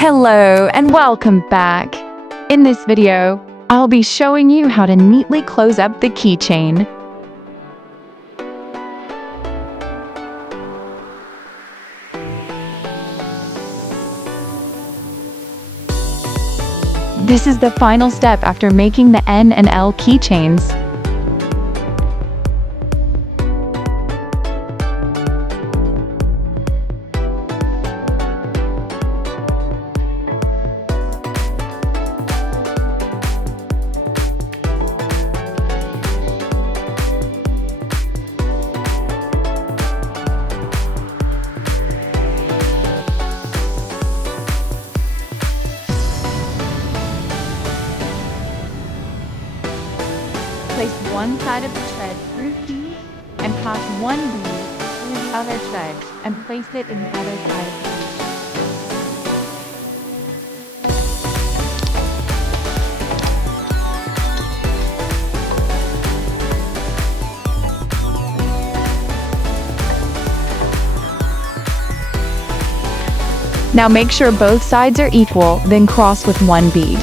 Hello and welcome back. In this video, I'll be showing you how to neatly close up the keychain. This is the final step after making the N and L keychains. Place one side of the thread through key and pass one bead through the other thread and place it in the other side of the key. Now make sure both sides are equal, then cross with one bead.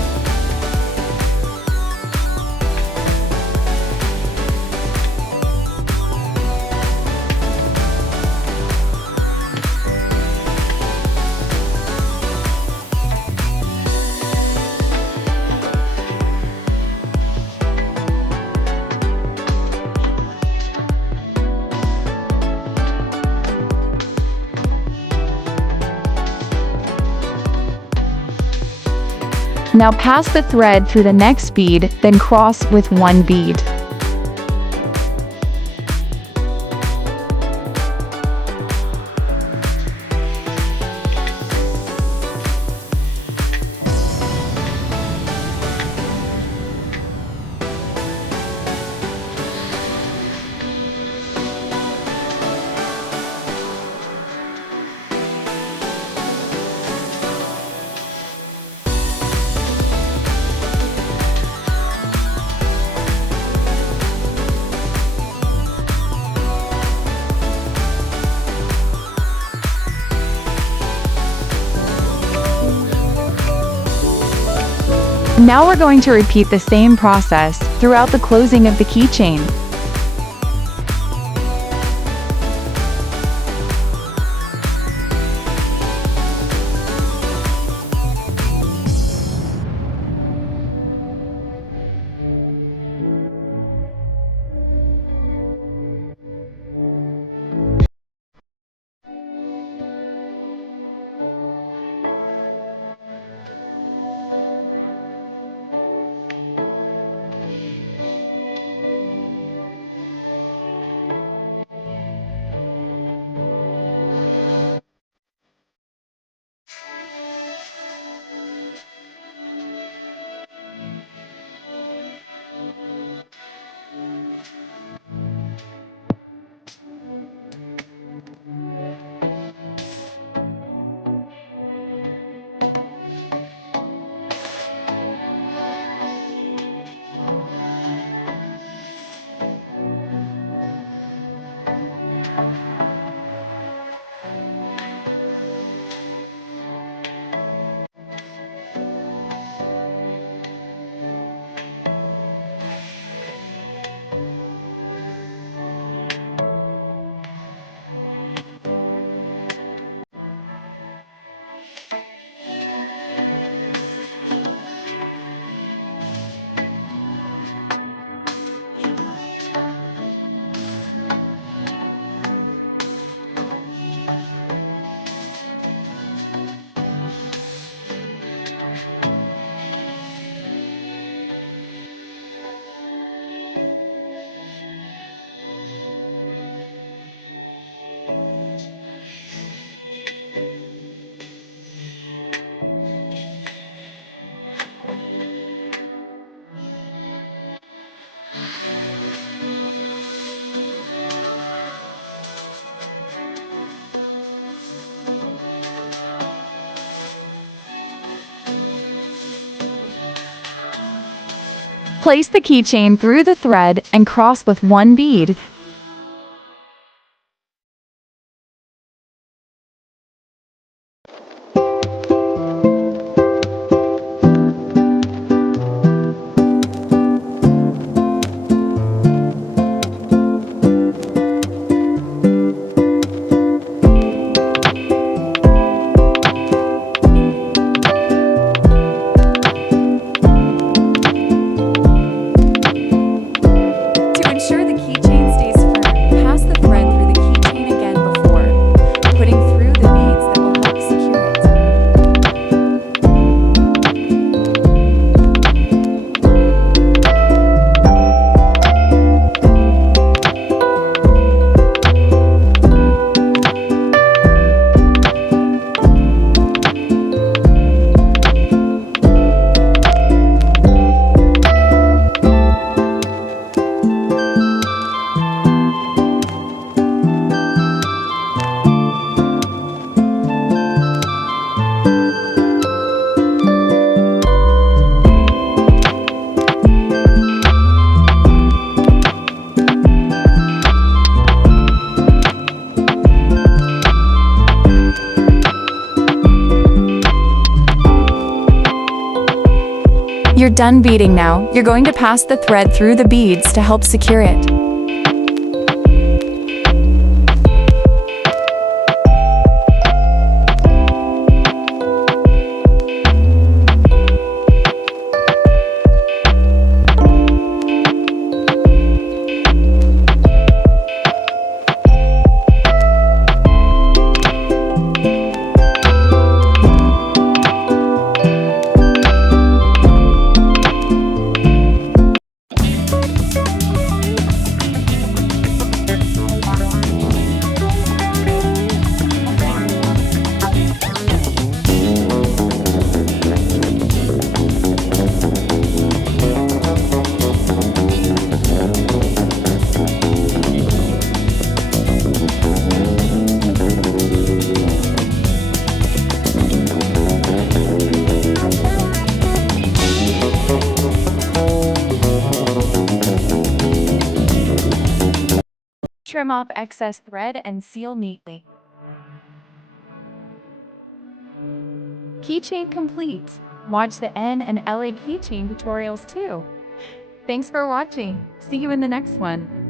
Now pass the thread through the next bead, then cross with one bead. Now we're going to repeat the same process throughout the closing of the keychain. Place the keychain through the thread and cross with one bead. You're done beading now. You're going to pass the thread through the beads to help secure it. Trim off excess thread and seal neatly. Keychain complete. Watch the N and LA keychain tutorials too. Thanks for watching. See you in the next one.